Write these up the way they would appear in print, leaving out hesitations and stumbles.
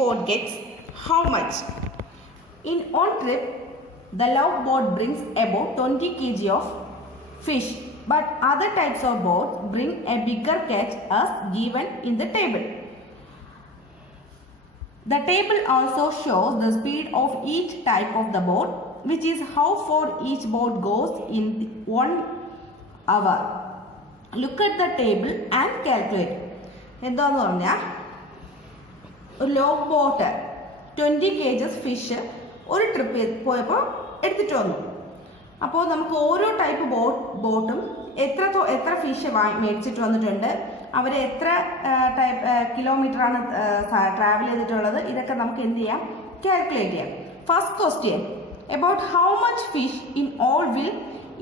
boat gets how much? In one trip, the log boat brings about 20 kg of fish, but other types of boats bring a bigger catch as given in the table. The table also shows the speed of each type of the boat, which is how far each boat goes in 1 hour. Look at the table and calculate. എന്താന്ന് പറഞ്ഞാൽ ഒരു log boat 20 kgs fish ഒരു trip പോയപ്പോൾ എടുത്തിട്ട് വന്നു. അപ്പോൾ നമുക്ക് ഓരോ ടൈപ്പ് ബോട്ടും എത്ര ഫിഷ് മേടിച്ചിട്ട് വന്നിട്ടുണ്ട്, അവർ എത്ര കിലോമീറ്ററാണ് ട്രാവൽ ചെയ്തിട്ടുള്ളത്, ഇതൊക്കെ നമുക്ക് എന്ത് ചെയ്യാം, കാൽക്കുലേറ്റ് ചെയ്യാം. First question, about how much fish in all will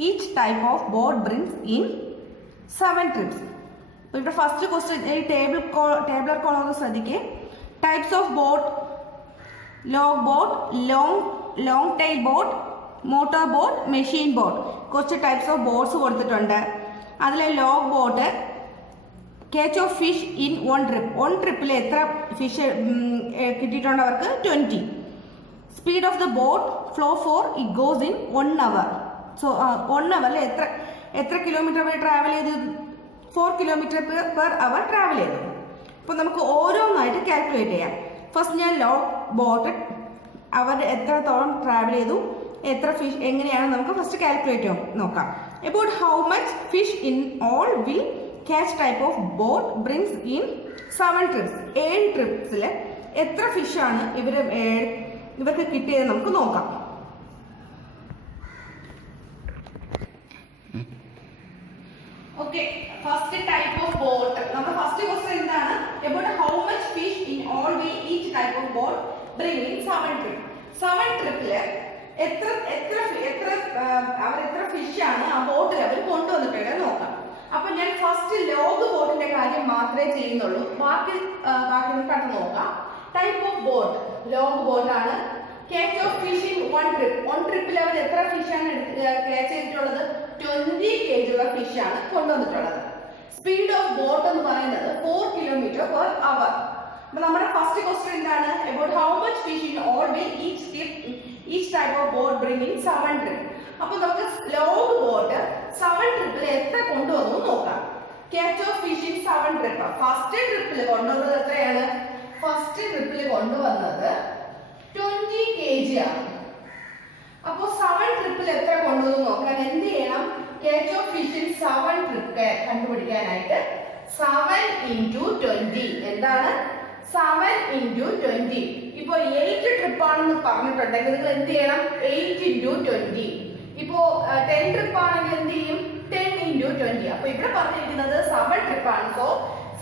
each type of boat brings in 7 trips. അപ്പോൾ ഇവിടെ ഫസ്റ്റ് ക്വസ്റ്റ്യൻ ഈ ടേബിളർ കോളം ശ്രദ്ധിക്കുക. Types of boat, log boat, long tail boat, motor boat, machine boat, കുറച്ച് types of boats കൊടുത്തിട്ടുണ്ട്. അതിലെ log boat catch of fish in one trip. One ട്രിപ്പിൽ എത്ര fish കിട്ടിയിട്ടുണ്ട് അവർക്ക്? 20. Speed of the boat flow for it goes in 1 hour. So 1 hourൽ എത്ര kilometre അവർ travel ചെയ്തു? 4 kilometre per hour travel ചെയ്തു. അപ്പോൾ നമുക്ക് ഓരോന്നായിട്ട് കാൽക്കുലേറ്റ് ചെയ്യാം. ഫസ്റ്റ് ഞാൻ ലോഗ് ബോട്ട് അവർ എത്രത്തോളം ട്രാവൽ ചെയ്തു, എത്ര ഫിഷ്, എങ്ങനെയാണ് നമുക്ക് ഫസ്റ്റ് കാൽക്കുലേറ്റ് നോക്കാം. About how much fish in all will catch type of boat brings in 7 trips. 7 ട്രിപ്സിൽ എത്ര ഫിഷാണ് ഇവർക്ക് കിട്ടിയത് നമുക്ക് നോക്കാം. Okay, first type of boat. നമ്മുടെ ഫസ്റ്റ് ക്വസ്റ്റ്യൻ എന്താണ്? About how much fish in all will each type of boat bring in 7 trip. 7 ട്രിപ്പില് അവർ എത്ര ഫിഷാണ് ആ ബോട്ടിൽ അവർ കൊണ്ടുവന്നിട്ടുണ്ട് നോക്കാം. അപ്പൊ ഞാൻ ഫസ്റ്റ് ലോഗ് ബോട്ടിന്റെ കാര്യം മാത്രമേ ചെയ്യുന്നുള്ളൂ, ബാക്കി കണ്ടു നോക്കാം. ടൈപ്പ് ഓഫ് ബോട്ട് ലോഗ് ബോട്ടാണ്. catch of fish in one trip. one ട്രിപ്പിൽ അവർ എത്ര ഫിഷാണ് ക്യാച്ച് ചെയ്തിട്ടുള്ളത്? 20 kg ഉള്ള ഫിഷാണ് കൊണ്ടുവന്നിട്ടുള്ളത്. സ്പീഡ് ഓഫ് ബോട്ട് എന്ന് പറയുന്നത് 4 km/h. അപ്പൊ നമ്മുടെ ഫസ്റ്റ് ക്വസ്റ്റ്യൻ എന്താണ്? About how much fish in all will each type of boat bring in 7 trip. അപ്പൊ നമുക്ക് ലോഗ് ബോട്ട് 7 ട്രിപ്പിൽ എത്ര കൊണ്ടുവന്നു നോക്കാം. catch of fish in 7 trip. First ട്രിപ്പിൽ കൊണ്ടുവന്നത് എത്രയാണ്? ഫസ്റ്റ് ട്രിപ്പിൽ കൊണ്ടുവന്നത് 20 kg ആണ്. അപ്പൊ 7 ട്രിപ്പിൽ എത്ര കൊണ്ടുവന്നു നോക്കാൻ എന്ത് ചെയ്യണം? catch of fish in 7 trip കണ്ടുപിടിക്കാനായിട്ട് 7 into 20 എന്താണ്? 7 into 20. ഇപ്പൊ 8 ട്രിപ്പ് ആണെന്ന് പറഞ്ഞിട്ടുണ്ടെങ്കിൽ നിങ്ങൾ എന്ത് ചെയ്യണം? 8 into 20. ഇപ്പോ 10 ട്രിപ്പ് ആണെങ്കിൽ എന്ത് ചെയ്യും? 10 into 20. അപ്പൊ ഇവിടെ പറഞ്ഞിരിക്കുന്നത് 7 ട്രിപ്പ് ആണ്. സോ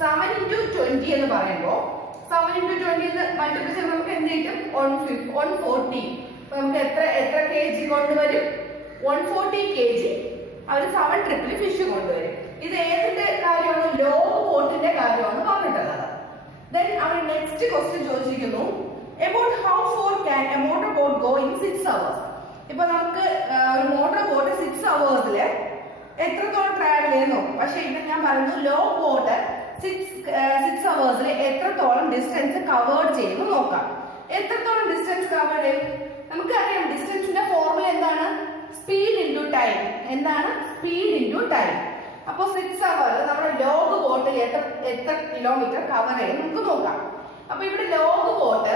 7 into 20 എന്ന് പറയുമ്പോൾ 7 into 20 മൾട്ടിപ്ലൈ ചെയ്യുമ്പോൾ നമുക്ക് എന്ത് കിട്ടും? 140. അപ്പൊ നമുക്ക് എത്ര kg കൊണ്ടുവരും? 140 kg അവർ 7 ട്രിപ്പിൽ ഫിഷ് കൊണ്ടുവരും. ഇത് ഏതിന്റെ കാര്യമാണ്? ലോഗ് ബോട്ടിന്റെ കാര്യമാണ് പറഞ്ഞിട്ടുള്ളത്. Then our next question ചോദിച്ചിരിക്കുന്നു, about how far can a motor boat go in 6 hours? ഇപ്പൊ നമുക്ക് ഒരു മോട്ടോർ ബോട്ട് 6 hours എത്രത്തോളം ട്രാവൽ ചെയ്യുന്നു. പക്ഷെ ഇവിടെ ഞാൻ പറയുന്നു ലോഗ് ബോട്ട് 6 hours എത്രത്തോളം ഡിസ്റ്റൻസ് കവേർഡ് ചെയ്യുന്നു നോക്കാം. എത്രത്തോളം ഡിസ്റ്റൻസ് കവേർഡ് ചെയ്യും? നമുക്കറിയാം ഡിസ്റ്റൻസിന്റെ ഫോർമുല എന്താണ്? Speed into time. എന്താണ്? Speed into time. അപ്പോൾ 6 hours നമ്മുടെ ലോഗ് ബോട്ട് എത്ര കിലോമീറ്റർ കവർ ചെയ്യും നമുക്ക് നോക്കാം. അപ്പൊ ഇവിടെ ലോഗ് ബോട്ട്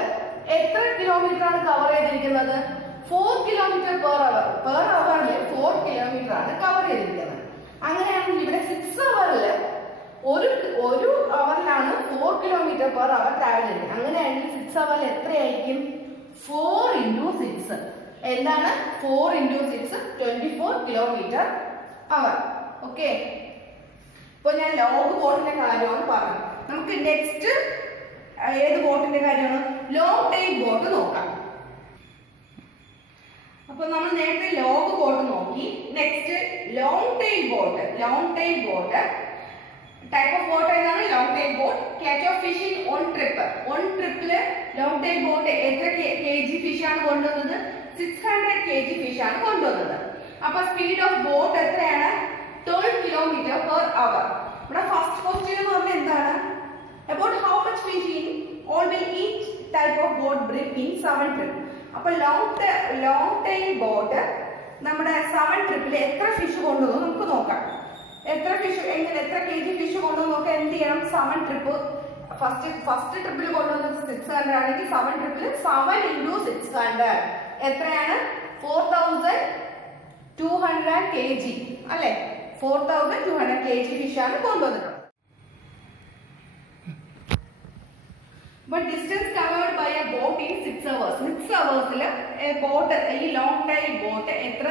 എത്ര കിലോമീറ്റർ ആണ് കവർ ചെയ്തിരിക്കുന്നത്? 4 km/h. പെർ അവറിൽ 4 കിലോമീറ്റർ ആണ് കവർ ചെയ്തിരിക്കുന്നത്. അങ്ങനെയാണെങ്കിൽ ഇവിടെ 6 hours ഒരു അവറിലാണ് 4 km/h ട്രാവൽ ചെയ്യുന്നത്. അങ്ങനെയാണെങ്കിൽ 6 hours എത്രയായിരിക്കും? 4 into 6 എന്താണ്? 4 into 6 24 km/h. ഓക്കെ, ഇപ്പൊ ഞാൻ ലോഗ് ബോട്ടിന്റെ കാര്യമാണ് പറഞ്ഞത്. നമുക്ക് നെക്സ്റ്റ് ഏത് ബോട്ടിന്റെ കാര്യമാണ്? ലോങ് ടൈൽ ബോട്ട് നോക്കാം. അപ്പൊ നമ്മൾ നേരത്തെ ലോഗ് ബോട്ട് നോക്കി. Next long tail boat. Long tail boat type of boat ഏതാണ്? Long tail boat. catch of fish in one trip. one ട്രിപ്പില് ലോങ് ടൈൽ ബോട്ട് എത്ര kg ഫിഷ് ആണ് കൊണ്ടുവന്നത്? 600 kg ഫിഷ് ആണ് കൊണ്ടുവന്നത്. അപ്പൊ സ്പീഡ് ഓഫ് ബോട്ട് എത്രയാണ്? 12 km/h. ഇവിടെ ഫസ്റ്റ് ക്വസ്റ്റ്യൻ എന്ന് പറഞ്ഞാൽ എന്താണ്? about how much fish in all will each type of boat bring in 7 trip. അപ്പോൾ long tail boat നമ്മുടെ 7 ട്രിപ്പിൽ എത്ര ഫിഷ് കൊണ്ടുവന്നു നമുക്ക് നോക്കാം. എത്ര kg ഫിഷ് കൊണ്ടുവന്നു നോക്കാം. എന്ത് ചെയ്യണം? 7 ട്രിപ്പ് ഫസ്റ്റ് ട്രിപ്പിൽ കൊണ്ടുവന്നത് 600 ആണെങ്കിൽ 7 ട്രിപ്പിൽ 7 into 600 എത്രയാണ്? 4200 kg അല്ലേ? 4200 kg ഫിഷ് ആണ് കൊണ്ടുവന്നിട്ടുള്ളത്. But distance covered by a boat in 6 hours. 6 hoursൽ boat ഈ ലോങ് ടൈൽ ബോട്ട് എത്ര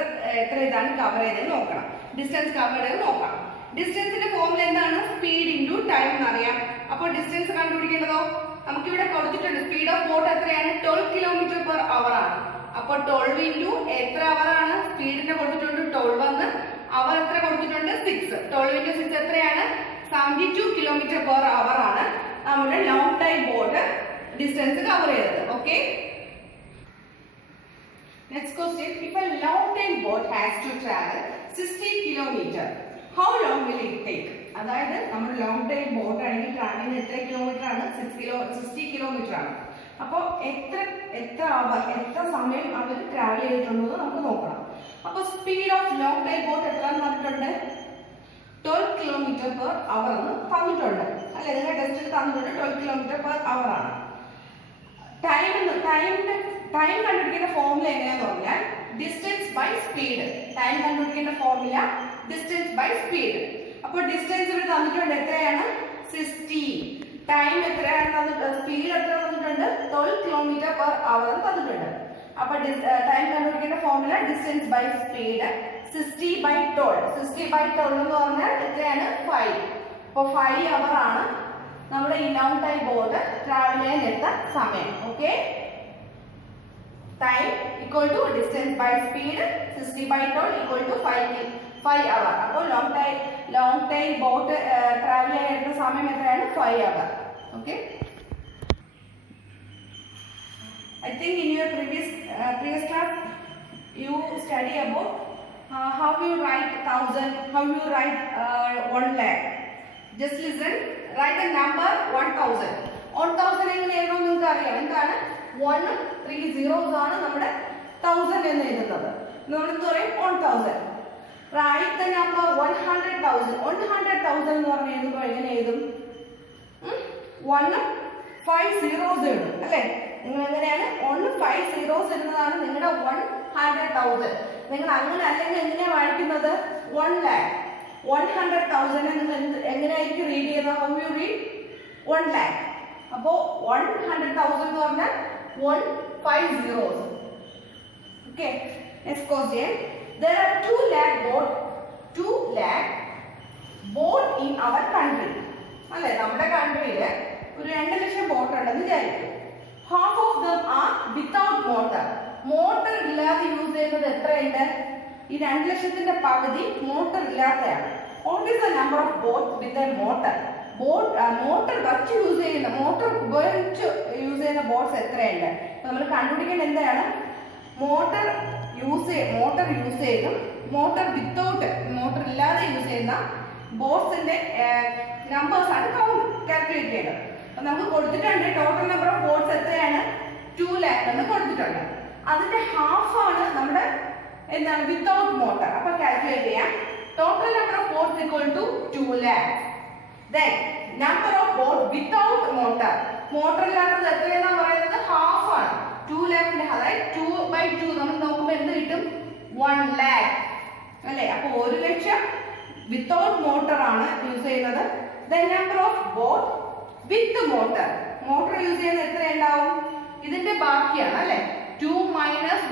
ഇതാണ് കവർ ചെയ്തത് നോക്കണം. ഡിസ്റ്റൻസ് കവർ ചെയ്ത് നോക്കാം. ഡിസ്റ്റൻസിന്റെ ഫോർമുല എന്താണ്? സ്പീഡ് ഇൻറ്റു ടൈം എന്നറിയാം. അപ്പോൾ ഡിസ്റ്റൻസ് കണ്ടുപിടിക്കേണ്ടതോ നമുക്ക് ഇവിടെ കൊടുത്തിട്ടുണ്ട്. സ്പീഡ് ഓഫ് ബോട്ട് എത്രയാണ്? 12 km/h ആണ്. അപ്പോൾ 12 ഇൻറ്റു എത്ര അവർ ആണ്? സ്പീഡിന്റെ കൊടുത്തിട്ടുണ്ട് 12 എന്ന്, അവർ എത്ര കൊടുത്തിട്ടുണ്ട്? 6. 12 ഇൻറ്റു 6 എത്രയാണ്? 72 km/h ആണ് നമ്മുടെ long tail boat distance cover ചെയ്തത്. Okay, next question. If a long tail boat has to travel 60 km, how long will it take? അതായത് നമ്മുടെ ലോങ് ടൈൽ ബോട്ട് ആണെങ്കിൽ ട്രാവൽ ചെയ്യുന്നത് എത്ര കിലോമീറ്റർ ആണ്? 60 കിലോമീറ്റർ ആണ്. അപ്പോൾ എത്ര സമയം അവർ ട്രാവൽ ചെയ്തിട്ടുണ്ടെന്ന് നമുക്ക് നോക്കണം. അപ്പോൾ speed of long tail boat എത്ര പറഞ്ഞിട്ടുണ്ട്? 12 km/h എന്ന് തന്നിട്ടുണ്ട് അല്ലെ? നിങ്ങൾ ടെസ്റ്റിൽ തന്നിട്ടുണ്ട് 12 km/h ആണ്. ടൈം കണ്ടുപിടിക്കേണ്ട ഫോർമുല എങ്ങനെയാന്ന് പറഞ്ഞാൽ ഡിസ്റ്റൻസ് ബൈ സ്പീഡ്. ടൈം കണ്ടുപിടിക്കേണ്ട ഫോർമുല ഡിസ്റ്റൻസ് ബൈ സ്പീഡ്. അപ്പോൾ ഡിസ്റ്റൻസ് ഇവിടെ തന്നിട്ടുണ്ട് എത്രയാണ്? 60. ടൈം എത്രയാണ് തന്നിട്ടുണ്ട്? സ്പീഡ് എത്ര തന്നിട്ടുണ്ട്? 12 km/h തന്നിട്ടുണ്ട്. അപ്പൊ ടൈം കണ്ടുപിടിക്കേണ്ട ഫോർമുല ഡിസ്റ്റൻസ് ബൈ സ്പീഡ് 60/12. 60/12 എന്ന് പറഞ്ഞാൽ എത്രയാണ്? 5. അപ്പോൾ 5 hour ആണ് നമ്മുടെ ഈ ലോങ് ടൈൽ ബോട്ട് ട്രാവൽ ചെയ്യാൻ എടുത്ത സമയം. Okay, time equal to distance by speed 60/12 equal to 5 hour. അപ്പോൾ ലോങ് ടൈൽ ബോട്ട് ട്രാവൽ ചെയ്യാൻ എടുത്ത സമയം എത്രയാണ്? 5 hour. Okay, I think in your previous class you study about how you write 1000, how you write 1 lakh. Just listen, write the number 1000. 1000 എങ്ങനെ എഴുതും നിങ്ങൾക്ക് അറിയാം. എന്താണ്? 1 3 zeros ആണ് നമ്മുടെ 1000 എന്ന് എഴുതുന്നത്. നമ്മൾ എന്ത് പറയും? 1000. Write the number 100,000. 100,000 എന്ന് പറഞ്ഞ് എഴുതുമ്പോൾ എങ്ങനെ എഴുതും? 1 5 zeros എഴുതും അല്ലേ? നിങ്ങൾ എങ്ങനെയാണ്? 1 5 zeros ഇടുന്നതാണ് നിങ്ങളുടെ 100,000. നിങ്ങൾ അങ്ങനെ അല്ലെങ്കിൽ എങ്ങനെയാണ് വായിക്കുന്നത്? 1 lakh. 100,000 നിങ്ങൾ എങ്ങനെയായിരിക്കും റീഡ് ചെയ്യുന്നത്? How you read? 1 lakh. അപ്പോൾ 100,000 എന്ന് പറഞ്ഞാൽ 1 5 zeros. Okay, next question. There are 2 lakh boat in our country. അല്ലേ? നമ്മുടെ കൺട്രിയിൽ ഒരു 2 ലക്ഷം ബോട്ട് ഉണ്ടെന്ന് വിചാരിക്കും. Half of them are without motor. Motor ഇല്ലാതെ യൂസ് ചെയ്യുന്നത് എത്രയുണ്ട്? ഈ 2 ലക്ഷത്തിന്റെ പകുതി മോട്ടർ ഇല്ലാത്തതാണ്. What is the number of boats with a motor? Motor വച്ച് യൂസ് ചെയ്യുന്ന, മോട്ടർ ഉപയോഗിച്ച് യൂസ് ചെയ്യുന്ന ബോട്ട്സ് എത്രയുണ്ട്? നമ്മൾ കണ്ടുപിടിക്കേണ്ട എന്താണ്? മോട്ടർ യൂസ് ചെയ്തും മോട്ടർ വിത്തൗട്ട്, മോട്ടർ ഇല്ലാതെ യൂസ് ചെയ്യുന്ന ബോട്ട്സിന്റെ നമ്പേഴ്സ് ആണ് കാൽക്കുലേറ്റ് ചെയ്യേണ്ടത്. അപ്പൊ നമുക്ക് കൊടുത്തിട്ടുണ്ട് ടോട്ടൽ നമ്പർ ഓഫ് ബോട്ട്സ് എത്രയാണ്? 2 lakh എന്ന് കൊടുത്തിട്ടുണ്ട്. അതിന്റെ ഹാഫ് ആണ് നമ്മുടെ എന്താണ്? Without motor. അപ്പൊ കാൽക്കുലേറ്റ് ചെയ്യാം. Total number of boats equal to 2 lakh. Then number of boat without motor. Motor ഇല്ലാത്തത് എത്രയാണെന്ന് പറയുന്നത്? ഹാഫ് ആണ്. 2 lakh, അതായത് 2/2 നമ്മൾ നോക്കുമ്പോൾ എന്ത് കിട്ടും? 1 lakh അല്ലേ? അപ്പൊ 1 ലക്ഷം വിത്തൗട്ട് മോട്ടർ ആണ് യൂസ് ചെയ്യുന്നത്. Then number of boat with motor. Motor use ചെയ്യുന്നത് എത്ര ഉണ്ടാവും? ഇതിന്റെ ബാക്കിയാണ് അല്ലേ? 2 -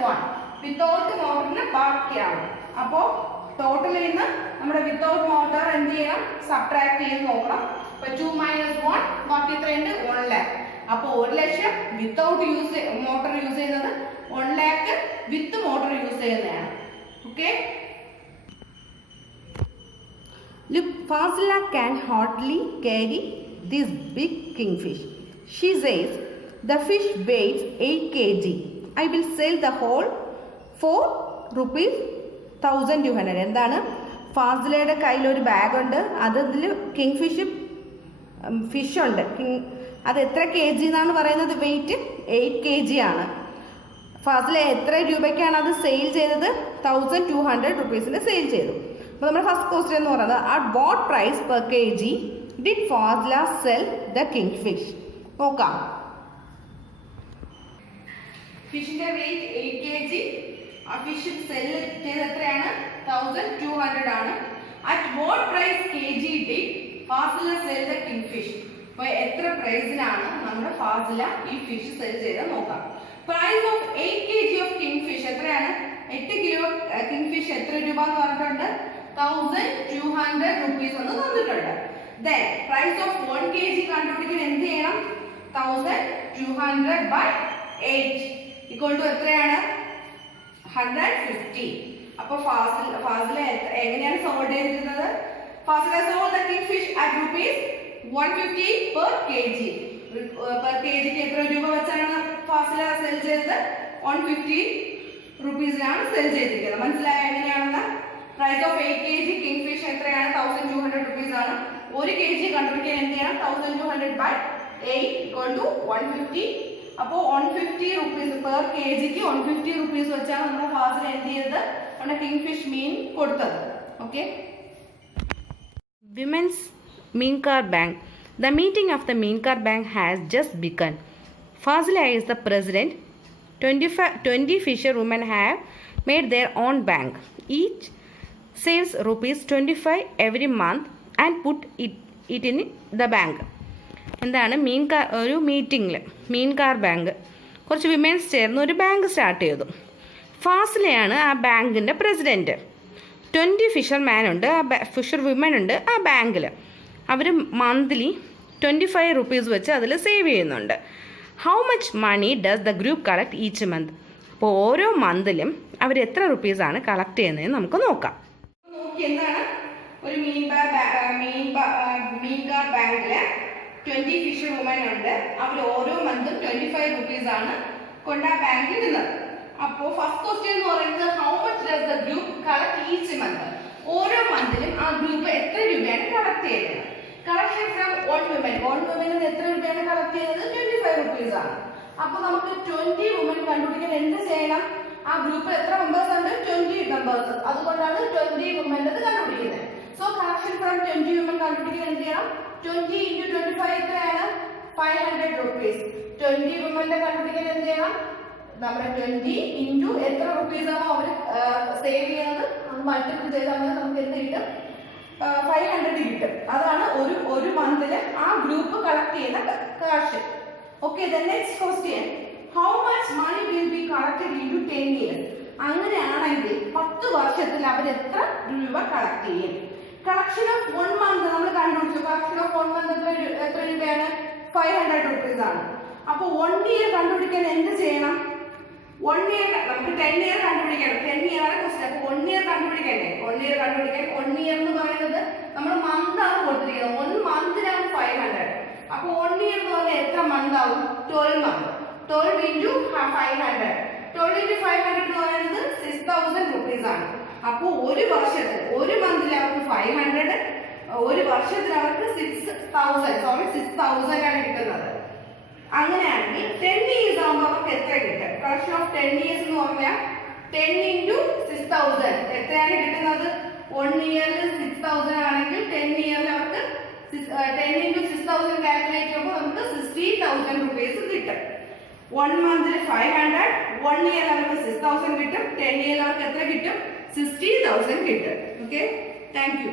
1. വിത്തൗട്ട് മോട്ടറിന് ബാക്കിയാണ്. അപ്പോ ടോട്ടലിൽ നിന്ന് നമ്മുടെ വിത്തൗട്ട് മോട്ടർ എന്ത് ചെയ്യണം? സബ്ട്രാക്ട് ചെയ്ത് നോക്കണം. അപ്പൊ 2 - 1 ബാക്കി എത്രയുണ്ട്? 1 lakh. അപ്പോൾ 1 ലക്ഷം വിത്തൗട്ട് മോട്ടർ യൂസ് ചെയ്യുന്നത്, 1 lakh വിത്ത് മോട്ടർ യൂസ് ചെയ്യുന്നതാണ്. Okay, Look, Fazila can hardly carry this big kingfish. She says, the fish weighs 8 kg. I will sell the whole for ₹1,200. എന്താണ്? ഫാസിലയുടെ കയ്യിൽ ഒരു ബാഗ് ഉണ്ട്. അതിൽ കിങ് ഫിഷ് ഉണ്ട്. അത് എത്ര കെ ജി എന്നാണ് പറയുന്നത്? വെയിറ്റ് 8 kg ആണ്. ഫാസില എത്ര രൂപയ്ക്കാണ് അത് സെയിൽ ചെയ്തത്? 1200 rupees സെയിൽ ചെയ്തു. അപ്പോൾ നമ്മുടെ ഫസ്റ്റ് ക്വസ്റ്റ്യൻ എന്ന് പറയുന്നത് at what price per K G did Fasila sell the king fish? നോക്കാം. ഫിഷിന്റെ വെയിറ്റ് 8 kg. ആ ഫിഷ് സെൽ ചെയ്ത് എത്രയാണ്? 1200 ആണ്. At what price K G did Fasila sell the king fish? അപ്പോൾ എത്ര പ്രൈസിനാണ് നമ്മുടെ ഫാസില ഈ ഫിഷ് സെൽ ചെയ്ത് നോക്കാം. Price of 8 kg of king fish എത്രയാണ്? 8 കിലോ കിങ് ഫിഷ് എത്ര രൂപ എന്ന് പറഞ്ഞിട്ടുണ്ട്? 1200 rupees എന്ന് തന്നിട്ടുണ്ട്. Then price of 1 kg കണ്ടുപിടിക്കാൻ എന്ത് ചെയ്യണം? 1200 by 8 equal to എത്രയാണ്? 150. അപ്പോൾ ഫാസില എങ്ങനെയാണ് സോൾവ് ചെയ്തിരുന്നത്? Fasila sold the kingfish at rupees 150 per kg. per kg ക്ക് എത്ര രൂപ വെച്ചാണ് ഫാസില സെൽ ചെയ്തത്? 150 rupeesനാണ് സെൽ ചെയ്തിരിക്കുന്നത്. മനസ്സിലായോ എങ്ങനെയാണെന്ന്? പ്രൈസ് ഓഫ് 8 kg കിങ്ഫിഷ് എത്രയാണ്? 1200 rupees ആണ്. 1 kg കണ്ടുപിടിക്കാൻ എന്ത് ചെയ്യണം? 1200 by 8 equal to 150. അപ്പോൾ 150 rupees per kg ക്ക് 150 rupees വെച്ചാണ് നമ്മുടെ ഫാസില എന്ത് ചെയ്തത്? നമ്മുടെ കിങ്ഫിഷ് മീൻ കൊടുത്തത്. Okay. Women's Meenkar Bank. The meeting of the Meenkar Bank has just begun. Fazila is the president. 20 fisherwomen have made their own bank. Each saves rupees 25 every month and put it in the bank. എന്താണ് ഒരു മീറ്റിങ്ങിൽ മീൻകാർ bank കുറച്ച് women's ചേർന്ന് ഒരു bank start ചെയ്തു. ഫാസിലയാണ് ആ ബാങ്കിൻ്റെ president. 20 ഫിഷർമാനുണ്ട്, Fisher women ഉണ്ട് ആ ബാങ്കിൽ. അവർ മന്ത്ലി 25 rupees വെച്ച് അതിൽ സേവ് ചെയ്യുന്നുണ്ട്. How much money does the group collect each month? അപ്പോൾ ഓരോ മന്തിലും അവർ എത്ര റുപ്പീസാണ് കളക്ട് ചെയ്യുന്നതെന്ന് നമുക്ക് നോക്കാം. എന്താണ് ഒരു മീൻകാർ ബാങ്കില് 20 ഫിഷർ വുമൻ ഉണ്ട്. അവർ ഓരോ മന്തും 25 rupees ആണ് കൊണ്ട് ആ ബാങ്കിൽ ഇടുന്നത്. അപ്പോൾ ഫസ്റ്റ് ക്വസ്റ്റ്യൻ എന്ന് പറയുന്നത് how much does the group collect each month? ഓരോ മന്തിലും ആ ഗ്രൂപ്പ് എത്ര രൂപയാണ് കളക്ട് ചെയ്യുന്നത്? കളക്ഷൻ ഫ്രം വൺ വുമൻ എത്ര രൂപയാണ് കളക്ട് ചെയ്യുന്നത്? 25 rupees ആണ്. അപ്പോൾ നമുക്ക് 20 വുമൻ കണ്ടുപിടിക്കാൻ എന്ത് ചെയ്യണം? ആ ഗ്രൂപ്പിൽ എത്ര മെമ്പേഴ്സ് ഉണ്ട്? 20 മെമ്പേഴ്സ്. അതുകൊണ്ടാണ് 20 വുമൻ്റെത് കണ്ടുപിടിക്കുന്നത്. സോ കളക്ഷൻ ഫ്രം 20 വുമൻ കണ്ടുപിടിക്കാൻ എന്ത് ചെയ്യണം? 20 into 25 എത്രയാണ്? 500 rupees. 20 വുമൻ്റെ കണ്ടുപിടിക്കാൻ എന്ത് ചെയ്യണം? നമ്മുടെ 20 into എത്ര റുപ്പീസ് ആണോ അവർ സേവ് ചെയ്യുന്നത് അത് മൾട്ടിപ്പിൾ ചെയ്താൽ നമുക്ക് എന്ത് കിട്ടും? 500 കിട്ടും. അതാണ് ഒരു മന്തില് ആ ഗ്രൂപ്പ് കളക്ട് ചെയ്യുന്ന കാശ്. Okay. The next question how much money will be collected in to 10 years? അങ്ങനെയാണെങ്കിൽ 10 വർഷത്തിൽ അവർ എത്ര രൂപ കളക്ട് ചെയ്യും? കളക്ഷൻ ഓഫ് 1 month നമ്മൾ കണ്ടുപിടിച്ചു. കളക്ഷൻ ഓഫ് 1 month എത്ര രൂപയാണ്? 500 rupees ആണ്. അപ്പോൾ 1 year കണ്ടുപിടിക്കാൻ എന്ത് ചെയ്യണം? 1 year നമുക്ക് 10 year കണ്ടുപിടിക്കണം. 10 year ആണ് ക്വസ്റ്റ്യൻ. അപ്പോൾ 1 year കണ്ടുപിടിക്കണ്ടേ? 1 year കണ്ടുപിടിക്കാൻ 1 year എന്ന് പറയുന്നത് നമ്മൾ മന്ത് ആണ് കൊടുത്തിരിക്കുന്നത്. 1 മന്തിനാണ് 500. അപ്പോൾ 1 year എന്ന് പറഞ്ഞാൽ എത്ര മന്ത് ആവും? 12 month. 12 into 500. 12 into 500 എന്ന് പറയുന്നത് 6000 rupees ആണ്. അപ്പോൾ ഒരു വർഷത്തിൽ ഒരു മന്തിൽ അവർക്ക് 500, ഒരു വർഷത്തിൽ അവർക്ക് 6000 ആണ് കിട്ടുന്നത്. അങ്ങനെയാണെങ്കിൽ 10 years ആകുമ്പോൾ അവർക്ക് എത്ര കിട്ടും? കളക്ഷൻ ഓഫ് 10 years എന്ന് പറഞ്ഞാൽ 10 into 6000 എത്രയാണ് കിട്ടുന്നത്? 1 yearൽ 6000 ആണെങ്കിൽ 10 yearൽ അവർക്ക് 10 into 6000 കാൽക്കുലേറ്റ് ചെയ്യുമ്പോൾ നമുക്ക് 60,000 rupees കിട്ടും. 1 monthൽ 500, 1 year അവർക്ക് 6000 കിട്ടും. 10 year അവർക്ക് എത്ര കിട്ടും? 60,000 കിട്ടും. ഓക്കെ. Thank you.